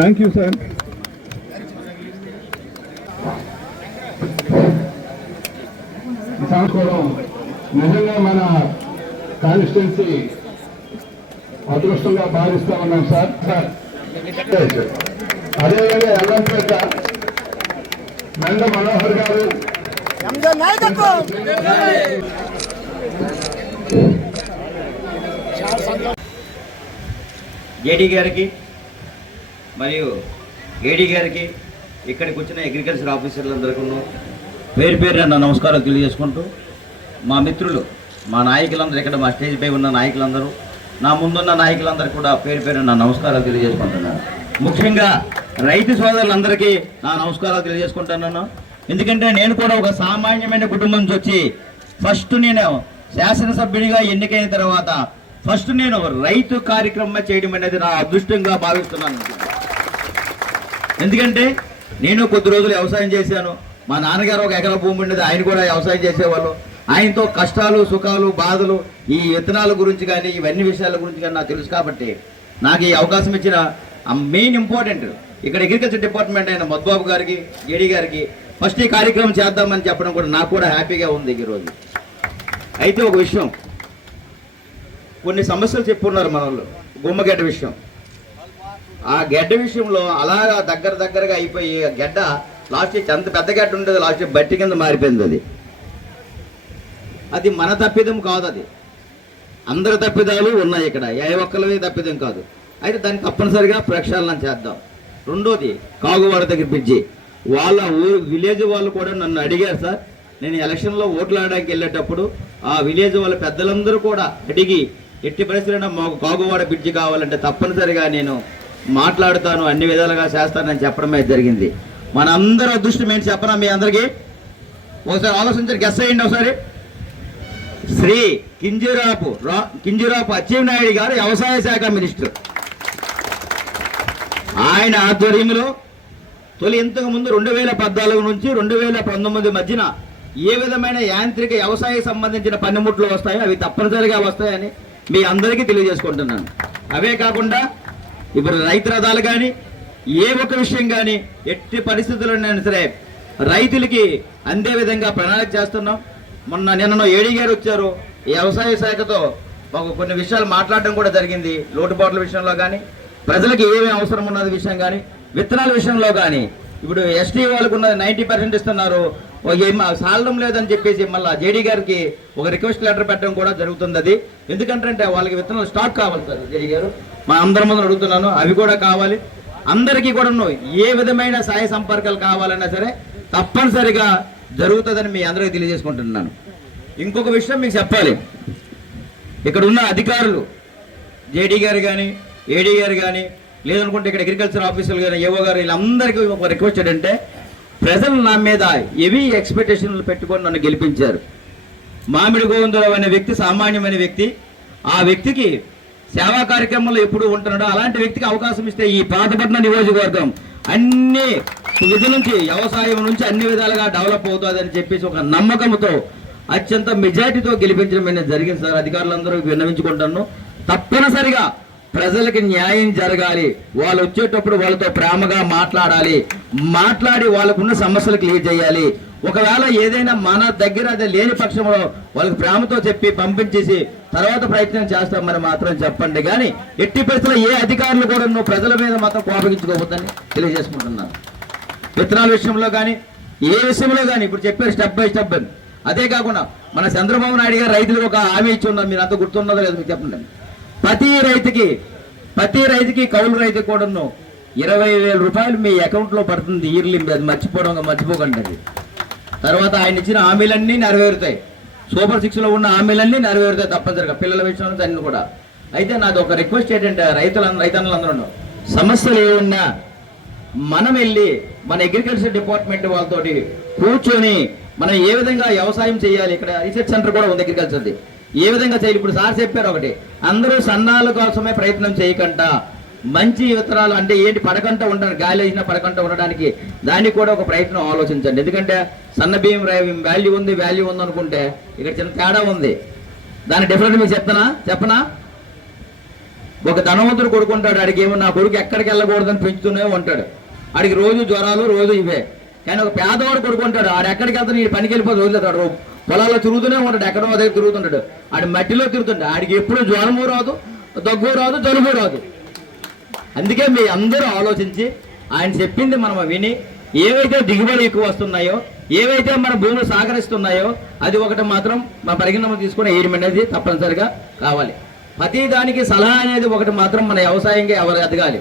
Thank you sir సంవత్సరం నిజంగా మన కాన్స్టిట్యున్సీ అదృష్టంగా భావిస్తా ఉన్నాం సార్. సార్ అదేవిధంగా ఎల్లంపేట నంద మనోహర్ గారు. జేడీ గారికి మరియు ఏడీ గారికి ఇక్కడికి వచ్చిన అగ్రికల్చర్ ఆఫీసర్లందరికీ పేరు పేరు నా నమస్కారం తెలియజేసుకుంటూ మా మిత్రులు మా నాయకులందరూ ఇక్కడ మా స్టేజ్పై ఉన్న నాయకులందరూ నా ముందున్న నాయకులందరూ కూడా పేరు పేరు నా నమస్కారాలు తెలియజేసుకుంటున్నాను. ముఖ్యంగా రైతు సోదరులందరికీ నా నమస్కారాలు తెలియజేసుకుంటున్నాను. ఎందుకంటే నేను కూడా ఒక సామాన్యమైన కుటుంబం నుంచి వచ్చి ఫస్ట్ నేను శాసనసభ్యుడిగా ఎన్నికైన తర్వాత ఫస్ట్ నేను రైతు కార్యక్రమం చేయడం అనేది నా అదృష్టంగా భావిస్తున్నాను. ఎందుకంటే నేను కొద్ది రోజులు వ్యవసాయం చేశాను. మా నాన్నగారు ఒక ఎకరా భూమి ఉండేది. ఆయన కూడా వ్యవసాయం చేసేవాళ్ళు. ఆయనతో కష్టాలు సుఖాలు బాధలు ఈ విత్తనాల గురించి కానీ ఇవన్నీ విషయాల గురించి కానీ నాకు తెలుసు కాబట్టి నాకు ఈ అవకాశం ఇచ్చిన మెయిన్ ఇంపార్టెంట్ ఇక్కడ అగ్రికల్చర్ డిపార్ట్మెంట్ అయిన మధుబాబు గారికి ఏడీ గారికి ఫస్ట్ ఈ కార్యక్రమం చేద్దామని చెప్పడం కూడా నాకు కూడా హ్యాపీగా ఉంది ఈరోజు అయితే ఒక విషయం. కొన్ని సమస్యలు చెప్పున్నారు మన వాళ్ళు గుమ్మగడ్డ విషయం. ఆ గడ్డ విషయంలో అలాగా దగ్గర దగ్గరగా అయిపోయి ఆ గడ్డ లాస్ట్ ఎంత పెద్ద గడ్డ ఉండేది లాస్ట్ బట్టి కింద మారిపోయింది అది. అది మన తప్పిదం కాదు అది. అందరి తప్పిదాలు ఉన్నాయి ఇక్కడ ఏ ఒక్కరివి తప్పిదం కాదు. అయితే దాన్ని తప్పనిసరిగా ప్రక్షాళన చేద్దాం. రెండోది కాగువాడ దగ్గర బ్రిడ్జి. వాళ్ళ ఊరు విలేజ్ వాళ్ళు కూడా నన్ను అడిగారు సార్. నేను ఎలక్షన్లో ఓట్లు ఆడడానికి వెళ్ళేటప్పుడు ఆ విలేజ్ వాళ్ళ పెద్దలందరూ కూడా అడిగి ఎట్టి పరిస్థితుల్లో మాకు కాగువాడ బ్రిడ్జి కావాలంటే తప్పనిసరిగా నేను మాట్లాడుతాను అన్ని విధాలుగా చేస్తానని చెప్పడమే జరిగింది. మనందరూ అదృష్టం ఏంటి చెప్పనా మీ అందరికీ? ఒకసారి ఆలోచించారు గెస్ అయ్యండి ఒకసారి. శ్రీ కింజరాపు రా- కింజరాపు అచ్చెన్నాయుడు గారు వ్యవసాయ శాఖ మినిస్టర్. ఆయన ఆధ్వర్యంలో తొలి ఇంతకు ముందు రెండు వేల పద్నాలుగు నుంచి రెండు వేల పంతొమ్మిది మధ్యన ఏ విధమైన యాంత్రిక వ్యవసాయ సంబంధించిన పనిముట్లు వస్తాయో అవి తప్పనిసరిగా వస్తాయని మీ అందరికీ తెలియజేసుకుంటున్నాను. అవే కాకుండా ఇప్పుడు రైతు రథాలు కానీ ఏ ఒక్క విషయం కానీ ఎట్టి పరిస్థితుల్లోనైనా సరే రైతులకి అందే విధంగా ప్రణాళిక చేస్తున్నాం. మొన్న నిన్న ఏడీ గారు వచ్చారు. వ్యవసాయ శాఖతో ఒక కొన్ని విషయాలు మాట్లాడడం కూడా జరిగింది. లోటుపాట్ల విషయంలో కానీ ప్రజలకు ఏమేమి అవసరం ఉన్నది విషయం కానీ విత్తనాల విషయంలో కానీ ఇప్పుడు ఎస్టీ వాళ్ళకు ఉన్నది నైంటీ పర్సెంట్ ఇస్తున్నారు. ఏం సాలడం లేదని చెప్పేసి మళ్ళీ జేడీ గారికి ఒక రిక్వెస్ట్ లెటర్ పెట్టడం కూడా జరుగుతుంది అది. ఎందుకంటే వాళ్ళకి విత్తనాలు స్టాక్ కావాలి సార్ జేడీ గారు. మా అందరి ముందు అడుగుతున్నాను అవి కూడా కావాలి. అందరికీ కూడా ఏ విధమైన సాయ సంపర్కాలు కావాలన్నా సరే తప్పనిసరిగా జరుగుతుందని మీ అందరికీ తెలియజేసుకుంటున్నాను. ఇంకొక విషయం మీకు చెప్పాలి. ఇక్కడ ఉన్న అధికారులు జేడీ గారు కానీ ఏడీ గారు కానీ లేదనుకుంటే ఇక్కడ అగ్రికల్చర్ ఆఫీసర్లు కానీ ఏవో గారు వీళ్ళందరికీ ఒక రిక్వెస్ట్ ఏంటంటే ప్రజలు నా మీద ఎవీ ఎక్స్పెక్టేషన్లు పెట్టుకొని నన్ను గెలిపించారు. మామిడి గోవిందరావు అనే వ్యక్తి సామాన్యమైన వ్యక్తి ఆ వ్యక్తికి సేవా కార్యక్రమంలో ఎప్పుడు ఉంటున్నాడో అలాంటి వ్యక్తికి అవకాశం ఇస్తే ఈ పాతపట్నం నియోజకవర్గం అన్ని ఇది నుంచి వ్యవసాయం నుంచి అన్ని విధాలుగా డెవలప్ అవుతుందని చెప్పేసి ఒక నమ్మకంతో అత్యంత మెజార్టీతో గెలిపించడం అనేది జరిగింది సార్. అధికారులందరూ విన్నవించుకుంటాను తప్పనిసరిగా ప్రజలకి న్యాయం జరగాలి. వాళ్ళు వచ్చేటప్పుడు వాళ్ళతో ప్రేమగా మాట్లాడాలి. మాట్లాడి వాళ్ళకున్న సమస్యలు క్లియర్ చేయాలి. ఒకవేళ ఏదైనా మన దగ్గర అది లేని పక్షంలో వాళ్ళకి ప్రేమతో చెప్పి పంపించేసి తర్వాత ప్రయత్నం చేస్తామని మాత్రం చెప్పండి. కానీ ఎట్టి పరిస్థితుల్లో ఏ అధికారులు కూడా నువ్వు ప్రజల మీద మాత్రం కోపగించుకోవద్దని తెలియజేసుకుంటున్నాను. విత్తనాల విషయంలో కానీ ఏ విషయంలో కానీ ఇప్పుడు చెప్పారు స్టెప్ బై స్టెప్ అని. అదే కాకుండా మన చంద్రబాబు నాయుడు గారు రైతులకు ఒక హామీ ఇచ్చి ఉన్నారు. మీరు అంత గుర్తున్నదో లేదు మీకు చెప్పండి. ప్రతి రైతుకి ప్రతి రైతుకి కౌలు రైతు కూడాను ఇరవై వేల రూపాయలు మీ అకౌంట్లో పడుతుంది. ఇయర్లీ అది మర్చిపోవడం మర్చిపోకండి అది. తర్వాత ఆయన ఇచ్చిన హామీలన్నీ నెరవేరుతాయి. సూపర్ సిక్స్లో ఉన్న హామీలన్నీ నెరవేరుతాయి తప్పనిసరిగా. పిల్లల విషయంలో దాన్ని కూడా. అయితే నాది ఒక రిక్వెస్ట్ ఏంటంటే రైతుల రైతన్నులందరూ సమస్యలు ఏమున్నా మనం వెళ్ళి మన అగ్రికల్చర్ డిపార్ట్మెంట్ వాళ్ళతోటి కూర్చొని మనం ఏ విధంగా వ్యవసాయం చేయాలి? ఇక్కడ రీసెర్చ్ సెంటర్ కూడా ఉంది అగ్రికల్చర్ది. ఏ విధంగా చేయాలి? ఇప్పుడు సార్ చెప్పారు ఒకటి. అందరూ సన్నాల కోసమే ప్రయత్నం చేయకుండా మంచి విత్తనాలు అంటే ఏంటి? పడకంట ఉండడానికి గాలి వేసిన పడకంట ఉండడానికి దానికి కూడా ఒక ప్రయత్నం ఆలోచించండి. ఎందుకంటే సన్న బియ్యం వాల్యూ ఉంది వాల్యూ ఉంది అనుకుంటే ఇక్కడ చిన్న తేడా ఉంది. దాని డిఫరెంట్ మీకు చెప్తానా చెప్పనా? ఒక ధనవంతుడు కొడుకుంటాడు ఆడికి ఏమో నా కొడుకు ఎక్కడికి వెళ్ళకూడదని పెంచుతూనే ఉంటాడు. ఆడికి రోజు జ్వరాలు రోజు ఇవే. కానీ ఒక పేదవాడు కొడుకుంటాడు ఆడు ఎక్కడికి వెళ్తాడు ఈ పనికి వెళ్ళిపోతే వదిలేతాడు పొలాల్లో తిరుగుతూనే ఉంటాడు ఎక్కడో దగ్గర తిరుగుతుంటాడు. ఆడి మట్టిలో తిరుగుతుంటాడు. ఆడికి ఎప్పుడు జ్వరము రాదు దగ్గు రాదు జలుబు రాదు. అందుకే మీ అందరూ ఆలోచించి ఆయన చెప్పింది మనం విని ఏవైతే దిగుబడి ఎక్కువ వస్తున్నాయో ఏవైతే మన భూములు సహకరిస్తున్నాయో అది ఒకటి మాత్రం మా పరిగణన తీసుకునే వేయడం అనేది తప్పనిసరిగా కావాలి. ప్రతి దానికి సలహా అనేది ఒకటి మాత్రం మన వ్యవసాయంగా ఎవరు ఎదగాలి.